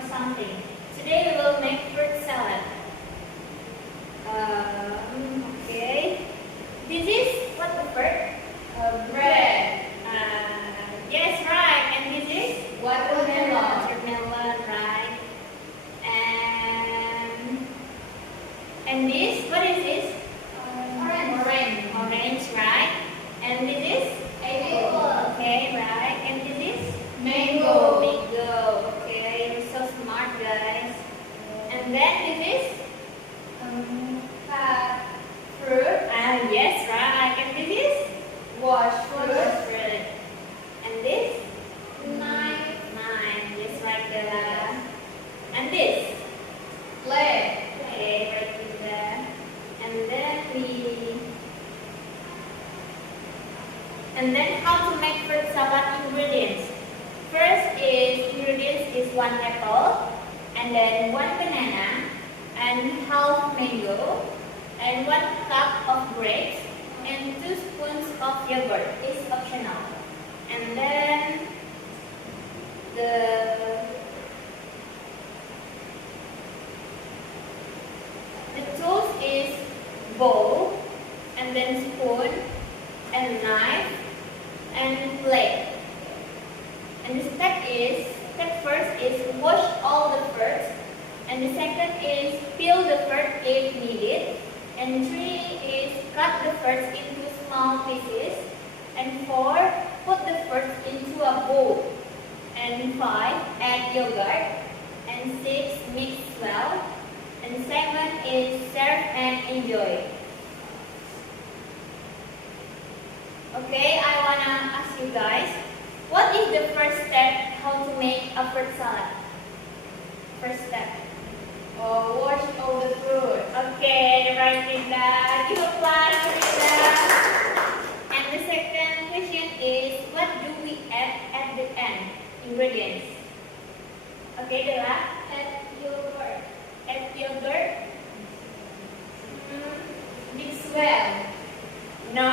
for something. Today we will make fruit salad. Okay. This is what the fruit? Bread. Yes, right. And this is? Watermelon. Watermelon, right. And this? What is this? Orange. Orange, right. And this is? Apple. Okay, right. And this is? Mango. Mango. Okay, you're so smart, guys. And then this is? Fruit. Yes, right. And this is? Wash Fruit. fruit. And this? Knife. Yes, right there. And this? Leg. Okay, right there. And then how to make fruit salad ingredients. First ingredients is 1 apple, and then 1 banana, and half mango, and 1 cup of grapes, and 2 spoons of yogurt. It's optional. And then the tools is bowl, and then spoon, and knife, and plate. And the step first is wash all the fruits, and the second is peel the fruit if needed, and 3 is cut the fruits into small pieces, and 4 put the fruits into a bowl, and 5 add yogurt, and 6 mix well, and 7 is serve and enjoy. Okay, I wanna ask you guys, what is the first step how to make a fruit salad? First step. Wash all the fruit. Okay, right, Linda. Give applause for Linda. And the second question is, what do we add at the end? Ingredients. Okay, Dela. Add yogurt. Add yogurt. Mix well. No.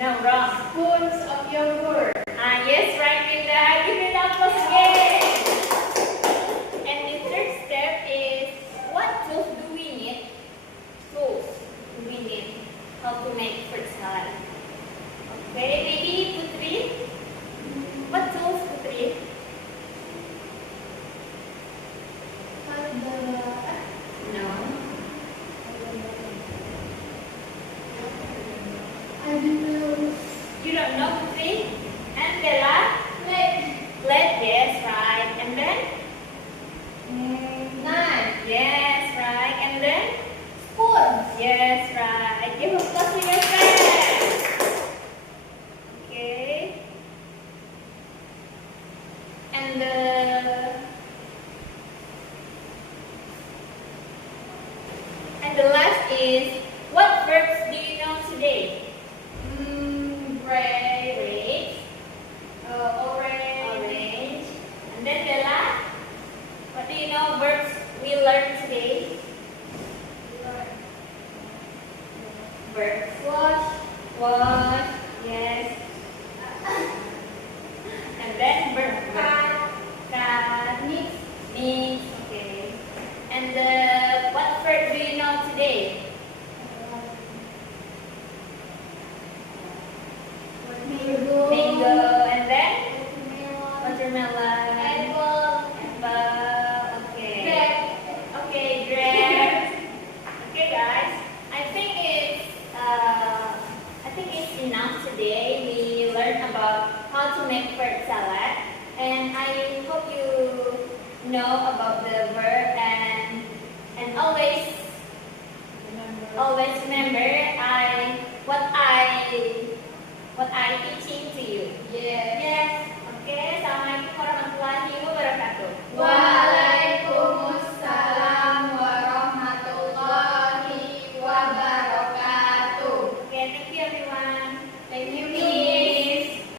No, wrong. Spoons of yogurt. Yes, right, Linda. Give it up again. And the third step is, what tools do we need? Tools do we need how to make fruit salad? Okay, maybe Putri. What tools, Putri? No. I don't know. You don't know, Putri? And Bella? Plate, yes, right. And then? Knife. Yes, right. And then? Spoon. Yes, right. Give a applause to your friends. Okay. And the last is, what verbs do you know today? Bread. Grapes, Orange. orange. And then Bella, what do you know verbs we learned today? Verbs. Wash, yes. And then verb. Cut, mix, okay. And what fruit do you know today? Mango, and then watermelon. Apple, okay. Okay, grapes. Okay, guys. I think it's enough today. We learned about how to make fruit salad, and I hope you know about the verb and always remember what I teaching to you. Yes. Yes.